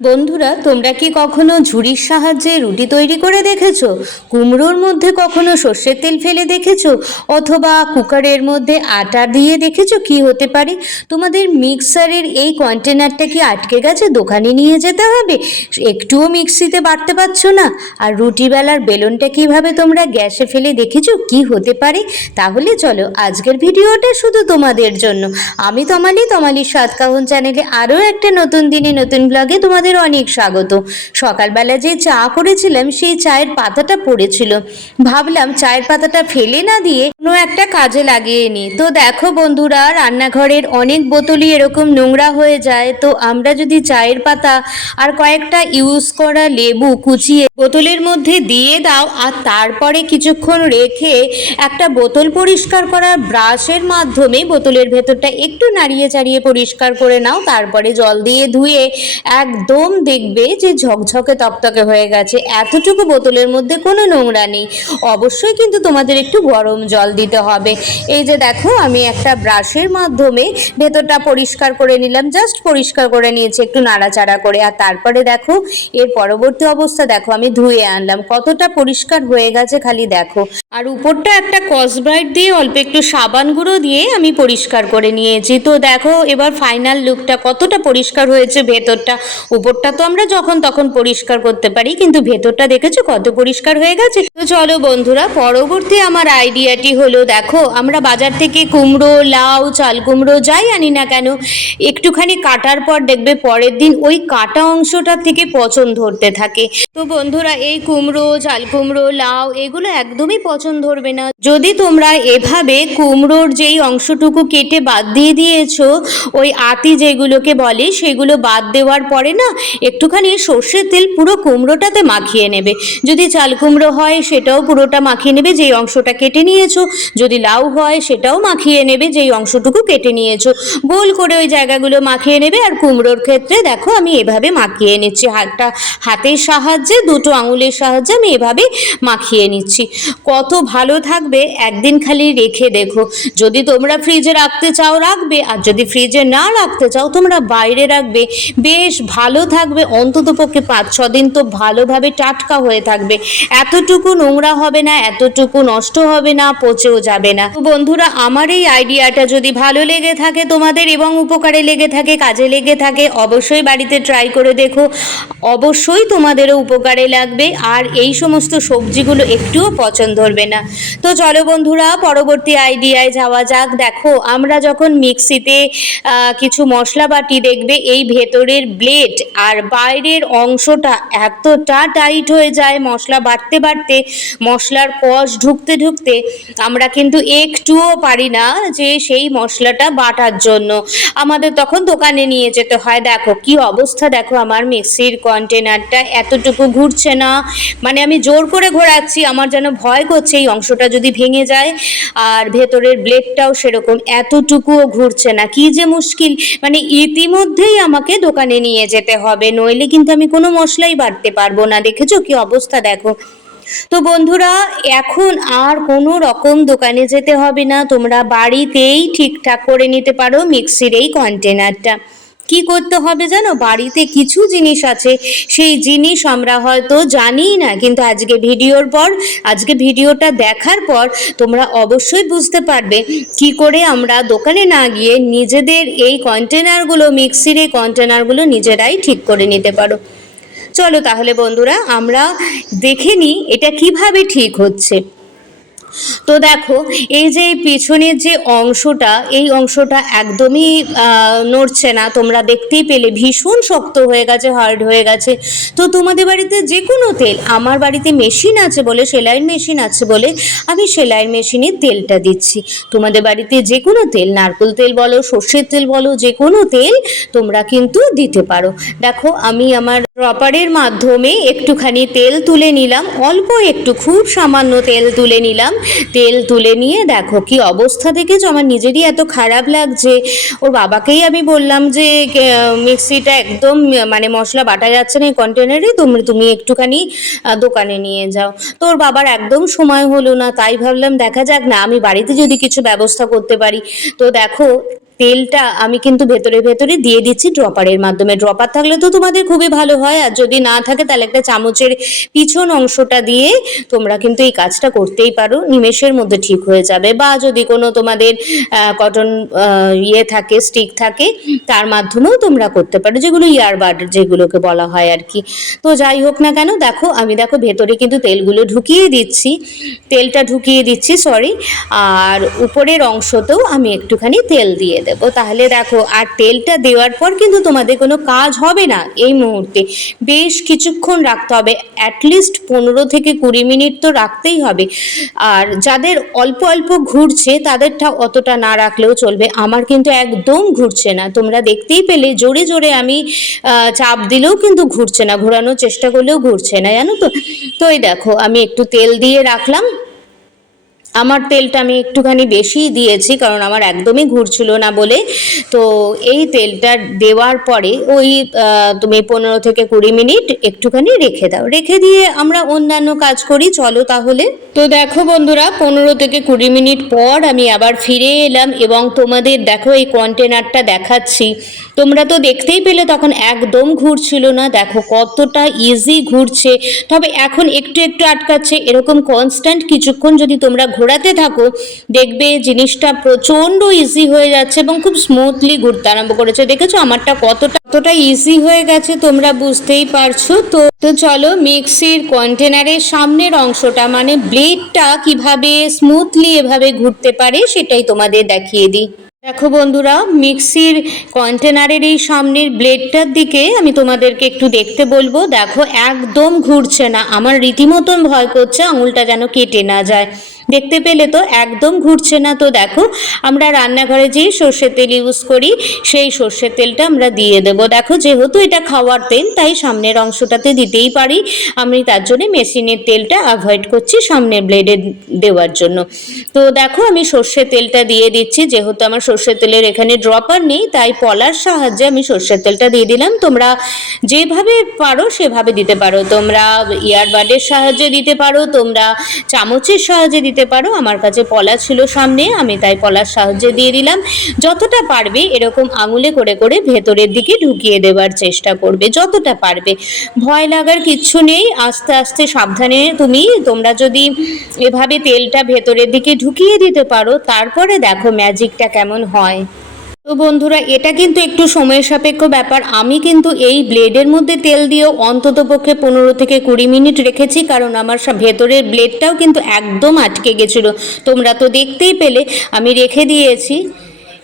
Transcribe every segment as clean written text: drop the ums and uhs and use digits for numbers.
বন্ধুরা, তোমরা কি কখনো ঝুড়ির সাহায্যে রুটি তৈরি করে দেখেছো? কুমড়োর মধ্যে কখনো সর্ষের তেল ফেলে দেখেছো? অথবা কুকারের মধ্যে আটা দিয়ে দেখেছো কি হতে পারে? তোমাদের মিক্সারের এই কন্টেনারটা কি আটকে গেছে? দোকানে নিয়ে যেতে হবে? একটুও মিক্সিতে বাটতে পারছো না? আর রুটি বেলার বেলনটা কিভাবে তোমরা গ্যাসে ফেলে দেখেছো কি হতে পারে? তাহলে চলো, আজকের ভিডিওটা শুধু তোমাদের জন্য। আমি তমালির সাতকাহন চ্যানেলে আরও একটা নতুন দিনে নতুন ব্লগে তোমাদের অনেক স্বাগত। সকালবেলা যে চা করেছিলাম সেই চায়ের পাতাটা পড়েছিল, ভাবলাম চায়ের পাতাটা ফেলে না দিয়ে কোনো একটা কাজে লাগিয়ে নিই। তো দেখো বন্ধুরা, রান্নাঘরের অনেক বোতলই এরকম নোংরা হয়ে যায়। তো আমরা যদি চায়ের পাতা আর কয়েকটা ইউজ করা লেবু কুচিয়ে বোতলের মধ্যে দিয়ে দাও আর তারপরে কিছুক্ষণ রেখে একটা বোতল পরিষ্কার করার ব্রাশের মাধ্যমে বোতলের ভেতরটা একটু নাড়িয়ে চাড়িয়ে পরিষ্কার করে নাও, তারপরে জল দিয়ে ধুয়ে একদম দেখবে যে ঝকঝকে তকতকে হয়ে গেছে। এতটুকু বোতলের মধ্যে কোনো নোংরা নেই। অবশ্যই কিন্তু তোমাদের একটু গরম জল দিতে হবে। এই যে দেখো, আমি একটা ব্রাশের মাধ্যমে ভেতরটা পরিষ্কার করে নিলাম, জাস্ট পরিষ্কার করে নিয়েছি একটু নাড়াচাড়া করে। আর তারপরে দেখো এর পরবর্তী অবস্থা দেখো, আমি ধুয়ে আনলাম, কতটা পরিষ্কার হয়ে গেছে খালি দেখো। আর উপরটা একটা স্কচব্রাইট দিয়ে অল্প একটু সাবান গুঁড়ো দিয়ে আমি পরিষ্কার করে নিয়েছি। তো দেখো এবার ফাইনাল লুকটা কতটা পরিষ্কার হয়েছে। ভেতরটা, উপরটা তো আমরা যখন তখন পরিষ্কার করতে পারি, কিন্তু ভেতরটা দেখেছো কত পরিষ্কার হয়ে গেছে। তো চলো বন্ধুরা, পরবর্তী আমার আইডিয়াটি হলো, দেখো আমরা বাজার থেকে কুমড়ো, লাউ, চাল কুমড়ো যাই আনি না কেন, একটুখানি কাটার পর দেখবে পরের দিন ওই কাটা অংশটা থেকে পচন ধরতে থাকে। তো বন্ধুরা, এই কুমড়ো, চাল কুমড়ো, লাউ এগুলো একদমই পচন ধরবে না যদি তোমরা এভাবে কুমড়োর যেই অংশটুকু কেটে বাদ দিয়ে দিয়েছো, ওই আতি যেগুলোকে বলে, সেগুলো বাদ দেওয়ার পরে না একটুখানি সর্ষের তেল পুরো কুমড়োটাতে মাখিয়ে নেবে। যদি চাল কুমড়ো হয় সেটাও পুরোটা মাখিয়ে নেবে যেই অংশটা কেটে নিয়েছো, যদি লাউ হয় সেটাও মাখিয়ে নেবে যেই অংশটুকু কেটে নিয়েছো, গোল করে ওই জায়গাগুলো মাখিয়ে নেবে। আর কুমড়োর ক্ষেত্রে দেখো আমি এভাবে মাখিয়ে নিচ্ছি, হাতের সাহায্যে, দুটো আঙুলের সাহায্যে আমি এভাবে মাখিয়ে নিচ্ছি। কত ভালো থাকবে, একদিন খালি রেখে দেখো। যদি তোমরা ফ্রিজে রাখতে চাও রাখবে, আর যদি ফ্রিজে না রাখতে চাও তোমরা বাইরে রাখবে, বেশ ভালো থাকবে। অন্ততপক্ষে 5-6 দিন তো ভালোভাবে টাটকা হয়ে থাকবে। এতটুকু নোংরা হবে না, এতটুকু নষ্ট হবে না, পচেও যাবে না। তো বন্ধুরা, আমার এই আইডিয়াটা যদি ভালো লেগে থাকে তোমাদের এবং উপকারে লেগে থাকে, কাজে লেগে থাকে, অবশ্যই বাড়িতে ট্রাই করে দেখো। অবশ্যই তোমাদেরও উপকারে লাগবে আর এই সমস্ত সবজিগুলো একটুও পছন্দ ধরবে না। তো চলো বন্ধুরা, পরবর্তী আইডিয়ায় যাওয়া যাক। দেখো আমরা যখন মিক্সিতে কিছু মশলা বাটি, দেখবে এই ভেতরের ব্লেড আর বাইরের অংশটা এতটা টাইট হয়ে যায়, মশলা বাটতে বাটতে, মশলার কষ ঢুকতে ঢুকতে আমরা কিন্তু একটুও পারি না যে সেই মশলাটা বাটার জন্য। আমাদের তখন দোকানে নিয়ে যেতে হয়। দেখো কি অবস্থা, দেখো আমার মিক্সির কন্টেনারটা এতটুকু ঘুরছে না, মানে আমি জোর করে ঘোরাচ্ছি, আমার যেন ভয় করছে এই অংশটা যদি ভেঙে যায়। আর ভেতরের ব্লেডটাও সেরকম, এতটুকুও ঘুরছে না। কি যে মুশকিল, মানে ইতিমধ্যেই আমাকে দোকানে নিয়ে যেতে হবে, নইলে কিন্তু আমি কোনো মশলাই বাটতে পারবো না। দেখেছো কি অবস্থা দেখো। তো বন্ধুরা, এখন আর কোনো রকম দোকানে যেতে হবে না, তোমরা বাড়িতেই ঠিকঠাক করে নিতে পারো মিক্সির এই কন্টেনারটা। কি করতে হবে জানো, বাড়িতে কিছু জিনিস আছে সেই জিনিস আমরা হয়তো জানিই না, কিন্তু আজকে ভিডিওটা দেখার পর তোমরা অবশ্যই বুঝতে পারবে কি করে আমরা দোকানে না গিয়ে নিজেদের এই কন্টেনারগুলো, মিক্সির এই কন্টেনারগুলো নিজেরাই ঠিক করে নিতে পারো। চলো তাহলে বন্ধুরা, আমরা দেখে নিই এটা কিভাবে ঠিক হচ্ছে। তো দেখো এই যে পিছনের যে অংশটা, এই অংশটা একদমই নড়ছে না, তোমরা দেখতেই পেলে ভীষণ শক্ত হয়ে গেছে, হার্ড হয়ে গেছে। তো তোমাদের বাড়িতে যে কোনো তেল, আমার বাড়িতে মেশিন আছে বলে, সেলাইয়ের মেশিন আছে বলে আমি সেলাইয়ের মেশিনের তেলটা দিচ্ছি। তোমাদের বাড়িতে যে কোনো তেল, নারকেল তেল বলো, সর্ষের তেল বলো, যে কোনো তেল তোমরা কিন্তু দিতে পারো। দেখো আমি আমার ড্রপারের মাধ্যমে একটুখানি তেল তুলে নিলাম, অল্প একটু, খুব সামান্য তেল তুলে নিলাম। তেল তুলে নিয়ে দেখো কি অবস্থা দেখেছো, আমার নিজেরই এত খারাপ লাগছে। ওর বাবাকেই আমি বললাম যে মিক্সিটা একদম মানে মশলা বাটা যাচ্ছে না এই কন্টেনারে, তুমি একটুখানি দোকানে নিয়ে যাও। তো ওর বাবার একদম সময় হলো না, তাই ভাবলাম দেখা যাক না আমি বাড়িতে যদি কিছু ব্যবস্থা করতে পারি। তো দেখো তেলটা আমি কিন্তু ভেতরে ভেতরে দিয়ে দিচ্ছি ড্রপারের মাধ্যমে। ড্রপার থাকলে তো তোমাদের খুবই ভালো হয়, আর যদি না থাকে তাহলে একটা চামচের পিছন অংশটা দিয়ে তোমরা কিন্তু এই কাজটা করতেই পারো, নিমেষের মধ্যে ঠিক হয়ে যাবে। বা যদি কোনো তোমাদের কটন ইয়ে থাকে, স্টিক থাকে, তার মাধ্যমেও তোমরা করতে পারো, যেগুলো ইয়ারবাড যেগুলোকে বলা হয় আর কি। তো যাই হোক না কেন, দেখো আমি ভেতরে কিন্তু তেলগুলো ঢুকিয়ে দিচ্ছি, তেলটা ঢুকিয়ে দিচ্ছি সরি, আর উপরের অংশতেও আমি একটুখানি তেল দিয়ে দেবো। তাহলে দেখো, আর তেলটা দেওয়ার পর কিন্তু তোমাদের কোনো কাজ হবে না এই মুহূর্তে, বেশ কিছুক্ষণ রাখতে হবে, অ্যাটলিস্ট 15 থেকে 20 মিনিট তো রাখতেই হবে। আর যাদের অল্প অল্প ঘুরছে তাদেরটা অতটা না রাখলেও চলবে, আমার কিন্তু একদম ঘুরছে না, তোমরা দেখতেই পেলে জোরে জোরে আমি চাপ দিলেও কিন্তু ঘুরছে না, ঘোরানোর চেষ্টা করলেও ঘুরছে না, জানো তো। তো এই দেখো আমি একটু তেল দিয়ে রাখলাম, আমার তেলটা আমি একটুখানি বেশিই দিয়েছি কারণ আমার একদমই ঘুরছিল না বলে। তো এই তেলটা দেওয়ার পরে ওই তুমি 15 থেকে 20 মিনিট একটুখানি রেখে দাও, রেখে দিয়ে আমরা অন্যান্য কাজ করি, চলো তাহলে। তো দেখো বন্ধুরা, 15 থেকে 20 মিনিট পর আমি আবার ফিরে এলাম এবং তোমাদের দেখো এই কন্টেনারটা দেখাচ্ছি। তোমরা তো দেখতেই পেলে তখন একদম ঘুরছিল না, দেখো কতটা ইজি ঘুরছে, তবে এখন একটু একটু আটকাচ্ছে। এরকম কনস্ট্যান্ট কিছুক্ষণ যদি তোমরা ঘোরাতে থাকো, দেখবে জিনিসটা প্রচণ্ড ইজি হয়ে যাচ্ছে এবং খুব স্মুথলি ঘুরতে আরম্ভ করেছে। দেখেছো আমারটা কতটা ইজি হয়ে গেছে, তোমরা বুঝতেই পারছো। তো চলো মিক্সির কন্টেনারের সামনের অংশটা মানে ব্লেডটা কিভাবে স্মুথলি এভাবে ঘুরতে পারে সেটাই তোমাদের দেখিয়ে দিই। দেখো বন্ধুরা, মিক্সির কন্টেনারের এই সামনের ব্লেডটার দিকে আমি তোমাদেরকে একটু দেখতে বলবো। দেখো একদম ঘুরছে না, আমার রীতিমতন ভয় করছে আঙুলটা যেন কেটে না যায়। দেখতে পেলে তো একদম ঘুরছে না। তো দেখো আমরা রান্নাঘরে যেই সর্ষের তেল ইউজ করি সেই সর্ষের তেলটা আমরা দিয়ে দেবো। দেখো যেহেতু এটা খাওয়ার তেল তাই সামনের অংশটাতে দিতেই পারি, আমি তার জন্য মেশিনের তেলটা অ্যাভয়েড করছি সামনের ব্লেডে দেওয়ার জন্য। তো দেখো আমি সর্ষের তেলটা দিয়ে দিচ্ছি, যেহেতু আমার সর্ষের তেলের এখানে ড্রপার নেই তাই পলার সাহায্যে আমি সর্ষের তেলটা দিয়ে দিলাম। তোমরা যেভাবে পারো সেভাবে দিতে পারো, তোমরা ইয়ারবাডের সাহায্যে দিতে পারো, তোমরা চামচের সাহায্যে দিতে পারো। আমার কাছে পলা ছিল সামনে, আমি তাই পলার সাহায্যে দিয়ে দিলাম। যতটা পারবে এরকম আঙুলে করে করে ভেতরের দিকে ঢুকিয়ে দেওয়ার চেষ্টা করবে, যতটা পারবে, ভয় লাগার কিচ্ছু নেই। আস্তে আস্তে সাবধানে তোমরা যদি এভাবে তেলটা ভেতরের দিকে ঢুকিয়ে দিতে পারো, তারপরে দেখো ম্যাজিকটা কেমন হয়। তো বন্ধুরা, এটা কিন্তু একটু সময় সাপেক্ষ ব্যাপার। আমি কিন্তু এই ব্লেডের মধ্যে তেল দিয়েও অন্তত পক্ষে 15 থেকে 20 মিনিট রেখেছি, কারণ আমার ভেতরের ব্লেডটাও কিন্তু একদম আটকে গেছিলো। তোমরা তো দেখতেই পেলে আমি রেখে দিয়েছি।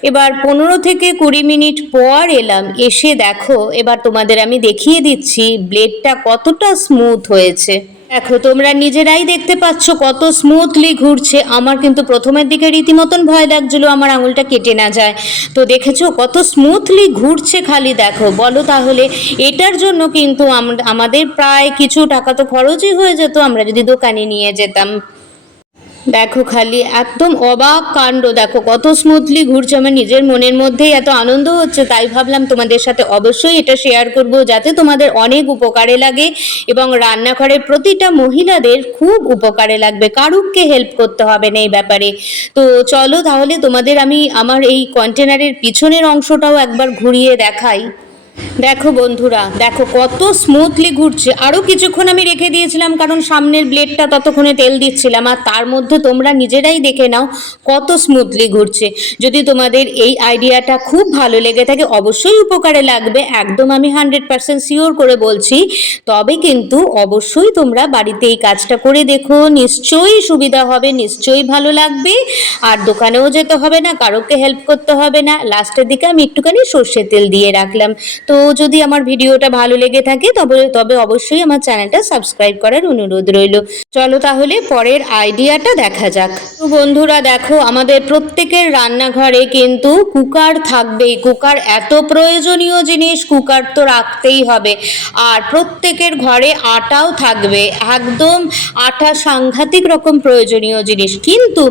এবার 15 থেকে 20 মিনিট পর এলাম, এসে দেখো এবার তোমাদের আমি দেখিয়ে দিচ্ছি ব্লেডটা কতটা স্মুথ হয়েছে। দেখো তোমরা নিজেরাই দেখতে পাচ্ছ কত স্মুথলি ঘুরছে। আমার কিন্তু প্রথমের দিকে রীতিমতন ভয় লাগছিল আমার আঙুলটা কেটে না যায়, তো দেখেছো কত স্মুথলি ঘুরছে। খালি দেখো, বলো তাহলে এটার জন্য কিন্তু আমাদের প্রায় কিছু টাকা তো খরচই হয়ে যেত আমরা যদি দোকানে নিয়ে যেতাম। দেখো খালি একদম অবাক কাণ্ড, দেখো কত স্মুথলি ঘুরছে। আমার নিজের মনের মধ্যেই এত আনন্দ হচ্ছে, তাই ভাবলাম তোমাদের সাথে অবশ্যই এটা শেয়ার করব, যাতে তোমাদের অনেক উপকারে লাগে এবং রান্নাঘরের প্রতিটা মহিলাদের খুব উপকারে লাগবে, কারুকে হেল্প করতে হবে না এই ব্যাপারে। তো চলো তাহলে তোমাদের আমি আমার এই কন্টেনারের পিছনের অংশটাও একবার ঘুরিয়ে দেখাই। দেখো বন্ধুরা, দেখো কত স্মুথলি ঘুরছে। আরও কিছুক্ষণ আমি রেখে দিয়েছিলাম কারণ সামনের ব্লেডটা ততক্ষণে তেল দিচ্ছিলাম, আর তার মধ্যে তোমরা নিজেরাই দেখে নাও কত স্মুথলি ঘুরছে। যদি তোমাদের এই আইডিয়াটা খুব ভালো লেগে থাকে, অবশ্যই উপকারে লাগবে, একদম আমি 100% শিওর করে বলছি। তবে কিন্তু অবশ্যই তোমরা বাড়িতে এই কাজটা করে দেখো, নিশ্চয়ই সুবিধা হবে, নিশ্চয়ই ভালো লাগবে। আর দোকানেও যেতে হবে না, কারোকে হেল্প করতে হবে না। লাস্টের দিকে আমি একটুখানি সর্ষের তেল দিয়ে রাখলাম। তো যদি আমার ভিডিওটা ভালো লেগে থাকে তবে অবশ্যই আমার চ্যানেলটা সাবস্ক্রাইব করার অনুরোধ রইল। চলো তাহলে পরের আইডিয়াটা দেখা যাক। তো বন্ধুরা দেখো, আমাদের প্রত্যেকের রান্নাঘরে কিন্তু কুকার থাকবেই। কুকার এত প্রয়োজনীয় জিনিস, কুকার তো রাখতেই হবে। আর প্রত্যেকের ঘরে আটাও থাকবে, একদম আটা সাংঘাতিক রকম প্রয়োজনীয় জিনিস। কিন্তু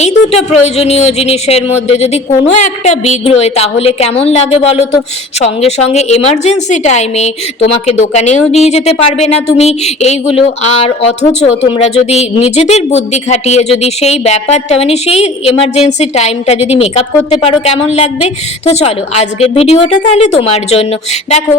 এই দুটো প্রয়োজনীয় জিনিসের মধ্যে যদি কোনো একটা বিগড়োয় তাহলে কেমন লাগে বলো তো? সঙ্গে সঙ্গে এমার্জেন্সি টাইমে তোমাকে দোকানেও নিয়ে যেতে পারবে না তুমি এইগুলো। আর অথচ তোমরা যদি নিজেদের বুদ্ধি খাটিয়ে যদি সেই ব্যাপারটা মানে সেই এমার্জেন্সি টাইমটা যদি মেকআপ করতে পারো কেমন লাগবে। তো চলো আজকের ভিডিওটা তাহলে তোমার জন্য। দেখো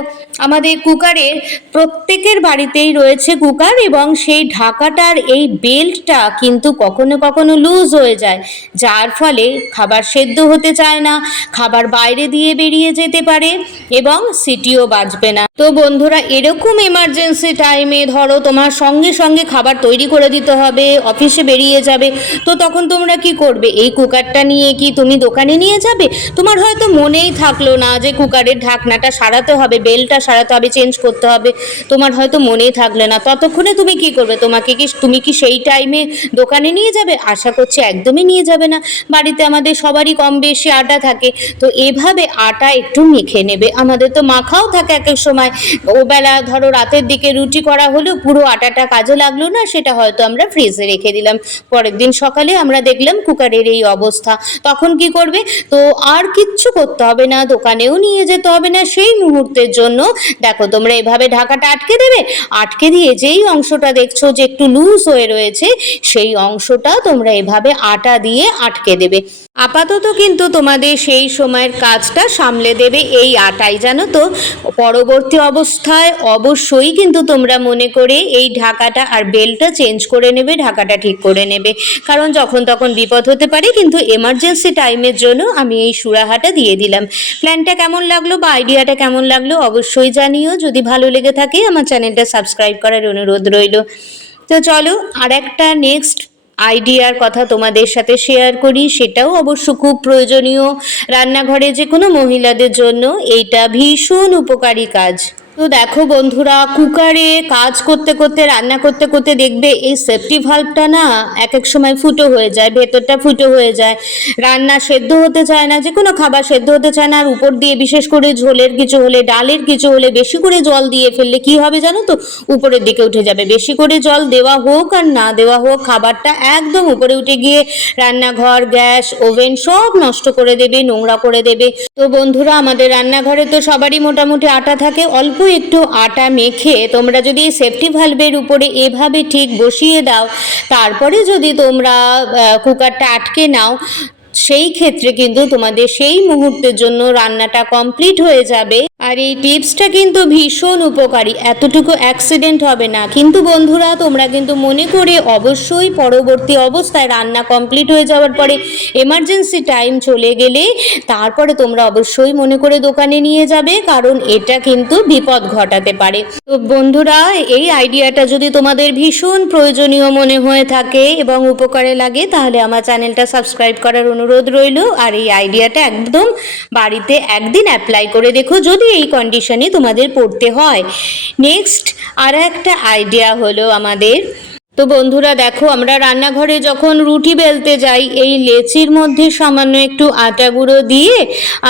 আমাদের কুকারের প্রত্যেকের বাড়িতেই রয়েছে কুকার, এবং সেই ঢাকাটার এই বেল্টটা কিন্তু কখনো কখনো লুজ হয়ে যায়, যার ফলে খাবার সেদ্ধ হতে চায় না, খাবার বাইরে দিয়ে বেরিয়ে যেতে পারে এবং সিটিও বাজবে না। তো বন্ধুরা এরকম এমার্জেন্সি টাইমে ধরো তোমার সঙ্গে সঙ্গে খাবার তৈরি করে দিতে হবে, অফিসে বেরিয়ে যাবে, তো তখন তোমরা কি করবে? এই কুকারটা নিয়ে কি তুমি দোকানে নিয়ে যাবে? তোমার হয়তো মনেই থাকলো না যে কুকারের ঢাকনাটা সারাতে হবে, বেলটা সারাতে হবে, চেঞ্জ করতে হবে, তোমার হয়তো মনেই থাকলো না। ততক্ষণে তুমি কি করবে? তুমি কি সেই টাইমে দোকানে নিয়ে যাবে? আশা করছি একদমই নিয়ে যাবে না। বাড়িতে আমাদের সবারই কম বেশি আটা থাকে, তো এভাবে আটা একটু মেখে নেবে। আমাদের তো মাখাও থাকে এক এক সময়, ওবেলা ধরো রাতের দিকে রুটি করা হলো, পুরো আটাটা কাজে লাগলো না, সেটা হয়তো আমরা ফ্রিজে রেখে দিলাম, পরের দিন সকালে আমরা দেখলাম কুকারের এই অবস্থা। তখন কি করবে? তো আর কিচ্ছু করতে হবে না, দোকানেও নিয়ে যেতে হবে না। সেই মুহূর্তের জন্য দেখো তোমরা এভাবে ঢাকাটা আটকে দেবে, আটকে দিয়ে যেই অংশটা দেখছো যে একটু লুজ হয়ে রয়েছে সেই অংশটা তোমরা এভাবে আটা দিয়ে আটকে দেবে। আপাতত কিন্তু তোমাদের সেই সময়ের কাজটা সামলে দেবে এই আটাই, জানো তো। পরবর্তী অবস্থায় অবশ্যই কিন্তু তোমরা মনে করে এই ঢাকাটা আর বেলটা চেঞ্জ করে নেবে, ঢাকাটা ঠিক করে নেবে, কারণ যখন তখন বিপদ হতে পারে। কিন্তু এমার্জেন্সি টাইমের জন্য আমি এই সুরাহাটা দিয়ে দিলাম। প্ল্যানটা কেমন লাগলো বা আইডিয়াটা কেমন লাগলো অবশ্যই জানিও। যদি ভালো লেগে থাকে আমার চ্যানেলটা সাবস্ক্রাইব করার অনুরোধ রইল। তো চলো আর একটা নেক্সট আইডিয়ার কথা তোমাদের সাথে শেয়ার করি, সেটাও অবশ্য খুব প্রয়োজনীয় রান্নাঘরে যে কোনো মহিলাদের জন্য। এইটা ভীষণ উপকারী কাজ। তো দেখো বন্ধুরা, কুকারে কাজ করতে করতে রান্না করতে করতে দেখবে এই সেফটি ভাল্বটা না এক এক সময় ফুটো হয়ে যায়, ভেতরটা ফুটো হয়ে যায়, রান্না সেদ্ধ হতে চায় না, যে কোনো খাবার সেদ্ধ হতে চায় না। আর উপর দিয়ে বিশেষ করে ঝোলের কিছু হলে, ডালের কিছু হলে বেশি করে জল দিয়ে ফেললে কি হবে জানো তো? উপরের দিকে উঠে যাবে। বেশি করে জল দেওয়া হোক আর না দেওয়া হোক, খাবারটা একদম উপরে উঠে গিয়ে রান্নাঘর, গ্যাস, ওভেন সব নষ্ট করে দেবে, নোংরা করে দেবে। তো বন্ধুরা আমাদের রান্নাঘরে তো সবারই মোটামুটি আটা থাকে, অল্প একটু আটা মেখে তোমরা যদি সেফটি ভালভের উপরে এভাবে ঠিক বসিয়ে দাও, তারপরে যদি তোমরা কুকারটা আটকে নাও, সেই ক্ষেত্রে কিন্তু তোমাদের সেই মুহূর্তের জন্য রান্নাটা কমপ্লিট হয়ে যাবে। আর এই টিপসটা কিন্তু ভীষণ উপকারী, এতটুকু অ্যাক্সিডেন্ট হবে না। কিন্তু বন্ধুরা তোমরা কিন্তু মনে করে অবশ্যই পরবর্তী অবস্থায় রান্না কমপ্লিট হয়ে যাওয়ার পরে এমার্জেন্সি টাইম চলে গেলে তারপরে তোমরা অবশ্যই মনে করে দোকানে নিয়ে যাবে, কারণ এটা কিন্তু বিপদ ঘটাতে পারে। তো বন্ধুরা এই আইডিয়াটা যদি তোমাদের ভীষণ প্রয়োজনীয় মনে হয়ে থাকে এবং উপকারে লাগে, তাহলে আমার চ্যানেলটা সাবস্ক্রাইব করার অনুরোধ রইল। আর এই আইডিয়াটা একদম বাড়িতে একদিন অ্যাপ্লাই করে দেখো, যদি এই কন্ডিশনে তোমাদের পড়তে হয়। নেক্সট আর একটা আইডিয়া হলো আমাদের, তো বন্ধুরা দেখো আমরা রান্নাঘরে যখন রুটি বেলতে যাই, এই লেচির মধ্যে সামান্য একটু আটা গুঁড়ো দিয়ে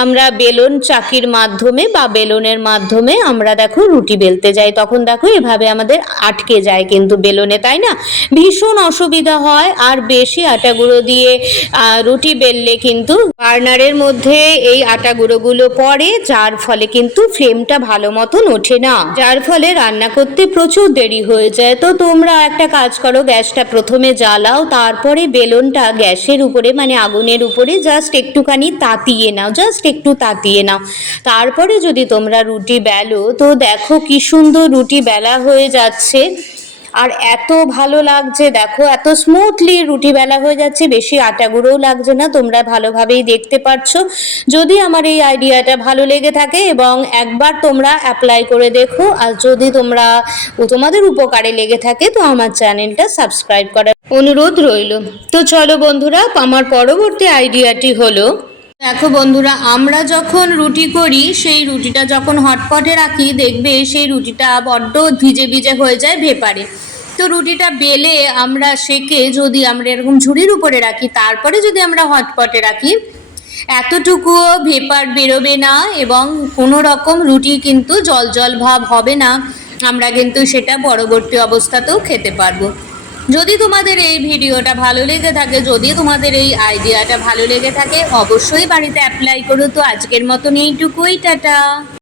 আমরা বেলন চাকির মাধ্যমে বা বেলনের মাধ্যমে আমরা দেখো রুটি বেলতে যাই, তখন দেখো এভাবে আমাদের আটকে যায় কিন্তু বেলনে, তাই না? ভীষণ অসুবিধা হয়। আর বেশি আটা গুঁড়ো দিয়ে রুটি বেললে কিন্তু বার্নারের মধ্যে এই আটা গুঁড়োগুলো পড়ে, যার ফলে কিন্তু ফ্লেমটা ভালো মতন ওঠে না, যার ফলে রান্না করতে প্রচুর দেরি হয়ে যায়। তো তোমরা একটা কাজ করো, গ্যাসটা প্রথমে জ্বালাও, তারপরে বেলনটা গ্যাসের উপরে মানে আগুনের উপরে জাস্ট একটুখানি তাতিয়ে নাও, জাস্ট একটু তাতিয়ে নাও। তারপরে যদি তোমরা রুটি বেলো, তো দেখো কি সুন্দর রুটি বেলা হয়ে যাচ্ছে, আর এত ভালো লাগছে, দেখো এত স্মুথলি রুটি বেলা হয়ে যাচ্ছে, বেশি আটা গুঁড়োও লাগছে না, তোমরা ভালোভাবেই দেখতে পাচ্ছ। যদি আমার এই আইডিয়াটা ভালো লেগে থাকে এবং একবার তোমরা অ্যাপ্লাই করে দেখো, আর যদি তোমাদের উপকারে লেগে থাকে, তো আমার চ্যানেলটা সাবস্ক্রাইব করার অনুরোধ রইল। তো চলো বন্ধুরা, আমার পরবর্তী আইডিয়াটি হলো, দেখো বন্ধুরা আমরা যখন রুটি করি, সেই রুটিটা যখন হটপটে রাখি দেখবে সেই রুটিটা বড্ড ভিজে ভিজে হয়ে যায় ভেপারে। তো রুটিটা বেলে আমরা সেকে যদি আমরা এরকম ঝুড়ির উপরে রাখি, তারপরে যদি আমরা হটপটে রাখি, এতটুকুও ভেপার বেরোবে না এবং কোনো রকম রুটি কিন্তু জল জল ভাব হবে না। আমরা কিন্তু সেটা পরবর্তী অবস্থাতেও খেতে পারবো। যদি তোমাদের এই ভিডিওটা ভালো লেগে থাকে, যদি তোমাদের এই আইডিয়াটা ভালো লেগে থাকে, অবশ্যই বাড়িতে অ্যাপ্লাই করো। তো আজকের মতন এইটুকুই, টাটা।